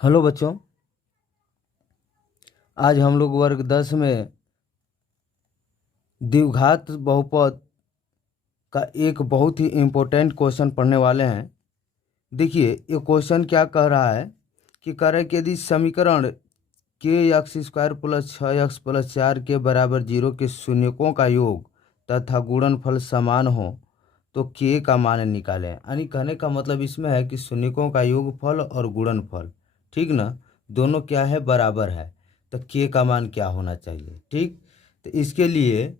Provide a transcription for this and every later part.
Hello बच्चों, आज हम लोग वर्ग 10 में द्विघात बहुपद का एक बहुत ही इम्पोर्टेंट क्वेश्चन पढ़ने वाले हैं। देखिए ये क्वेश्चन क्या कह रहा है कि कह रहा है कि यदि समीकरण के x square plus 6x plus 4 के बराबर 0 के शून्यकों का योग तथा गुणनफल समान हो तो के का मान निकालें। यानी कहने का मतलब इसमें है कि शून्यकों का योगफल और गुणनफल, ठीक ना, दोनों क्या है, बराबर है, तो के का मान क्या होना चाहिए। ठीक, तो इसके लिए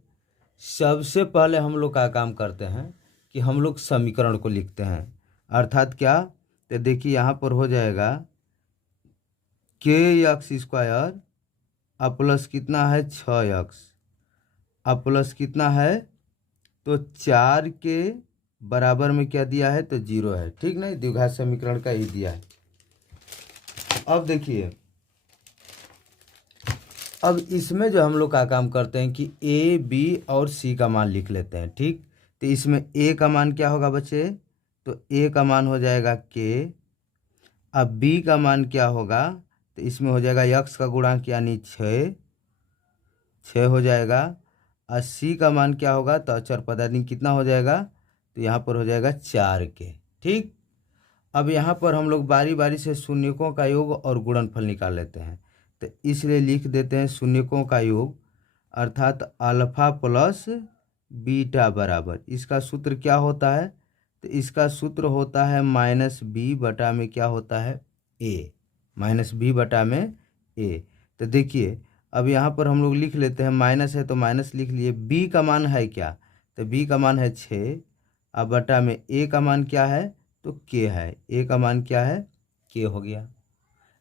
सबसे पहले हम लोग का काम करते हैं कि हम लोग समीकरण को लिखते हैं। अर्थात क्या, तो देखिए यहाँ पर हो जाएगा के एक्स स्क्वायर अब प्लस कितना है 6x अब प्लस कितना है, तो 4 के बराबर में क्या दिया है, तो 0 है। ठीक ना, द्विघात समीकरण का ही दिया है। अब देखिए, अब इसमें जो हम लोग का काम करते हैं कि ए बी और सी का मान लिख लेते हैं। ठीक, तो इसमें ए का मान क्या होगा बच्चे, तो ए का मान हो जाएगा के। अब बी का मान क्या होगा, तो इसमें हो जाएगा यक्स का गुणांक यानी 6 हो जाएगा। और सी का मान क्या होगा, तो अचर पदार्थ कितना हो जाएगा, तो यहाँ पर हो जाएगा 4 के। ठीक, अब यहाँ पर हम लोग बारी बारी से शून्यकों का योग और गुणनफल निकाल लेते हैं। तो इसलिए लिख देते हैं शून्यकों का योग, अर्थात अल्फा प्लस बीटा बराबर, इसका सूत्र क्या होता है, तो इसका सूत्र होता है माइनस बी बटा में क्या होता है, ए, माइनस बी बटा में ए। तो देखिए अब यहाँ पर हम लोग लिख लेते हैं, माइनस है तो माइनस लिख लिए। बी का मान है क्या, तो बी का मान है 6, अब बटा में ए का मान क्या है, तो के है, ए का मान क्या है, के हो गया।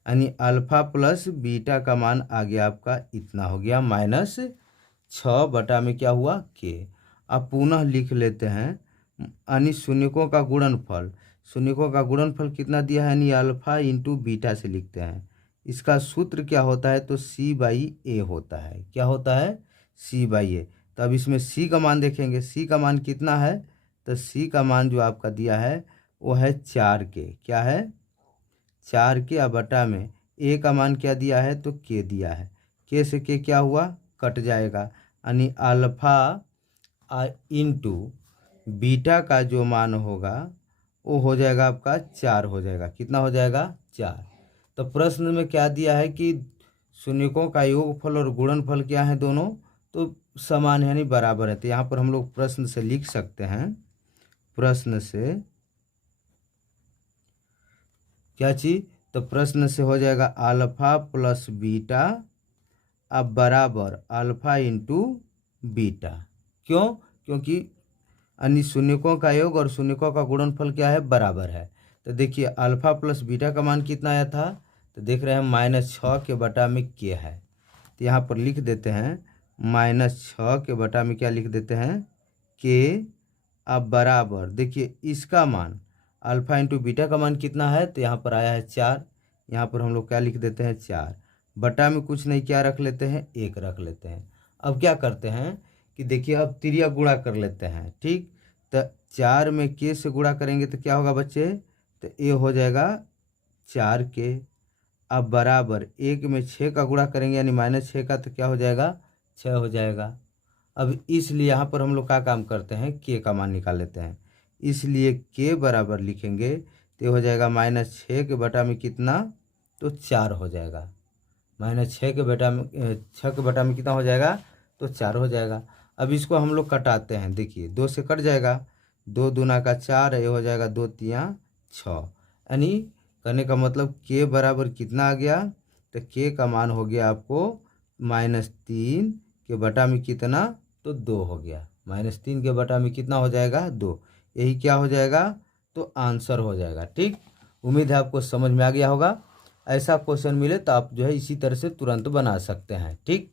यानी अल्फा प्लस बीटा का मान आ गया आपका इतना हो गया, -6 बटा में क्या हुआ, के। अब पुनः लिख लेते हैं, यानी शून्यकों का गुणनफल, शून्यकों का गुणनफल कितना दिया है, यानी अल्फा इंटू बीटा से लिखते हैं। इसका सूत्र क्या होता है, तो सी बाई ए होता है। क्या होता है, सी बाई ए। तो अब इसमें सी का मान देखेंगे, सी का मान कितना है, तो सी का मान जो आपका दिया है वो है 4 के। क्या है, 4 के। अब बटा में ए का मान क्या दिया है, तो के दिया है। के से के क्या हुआ, कट जाएगा, यानी अल्फा इंटू बीटा का जो मान होगा वो हो जाएगा आपका 4 हो जाएगा। कितना हो जाएगा, 4। तो प्रश्न में क्या दिया है कि शून्यकों का योगफल और गुणनफल क्या है, दोनों तो समान है, यानी बराबर है। तो यहाँ पर हम लोग प्रश्न से लिख सकते हैं, प्रश्न से क्या चीज, तो प्रश्न से हो जाएगा अल्फा प्लस बीटा अब बराबर अल्फा इंटू बीटा। क्यों, क्योंकि अन्य शून्यकों का योग और शून्यकों का गुणनफल क्या है, बराबर है। तो देखिए अल्फा प्लस बीटा का मान कितना आया था, तो देख रहे हैं -6 के बटा में के है। तो यहाँ पर लिख देते हैं -6 के बटा में क्या लिख देते हैं, के। अब बराबर देखिए इसका मान अल्फा इंटू बीटा का मान कितना है, तो यहाँ पर आया है 4। यहाँ पर हम लोग क्या लिख देते हैं, 4 बटा में कुछ नहीं, क्या रख लेते हैं, 1 रख लेते हैं। अब क्या करते हैं कि देखिए अब तिरिया गुणा कर लेते हैं। ठीक, तो 4 में के से गुणा करेंगे तो क्या होगा बच्चे, तो ए हो जाएगा 4 के। अब बराबर 1 में 6 का गुणा करेंगे यानी -6 का, तो क्या हो जाएगा, 6 हो जाएगा। अब इसलिए यहाँ पर हम लोग क्या काम करते हैं, के का मान निकाल लेते हैं। इसलिए के बराबर लिखेंगे तो हो जाएगा -6 के बटा में कितना, तो 4 हो जाएगा। -6 के बटा में 6 के बटा में कितना हो जाएगा, तो 4 हो जाएगा। अब इसको हम लोग कटाते हैं, देखिए 2 से कट जाएगा, 2 दूना का 4, ये हो जाएगा 2 तिया 6। यानी करने का मतलब के बराबर कितना आ गया, तो के का मान हो गया आपको -3 के बटा में कितना, तो 2 हो गया। -3 के बटा में कितना हो जाएगा, 2। यही क्या हो जाएगा, तो आंसर हो जाएगा। ठीक, उम्मीद है आपको समझ में आ गया होगा। ऐसा क्वेश्चन मिले तो आप जो है इसी तरह से तुरंत बना सकते हैं। ठीक।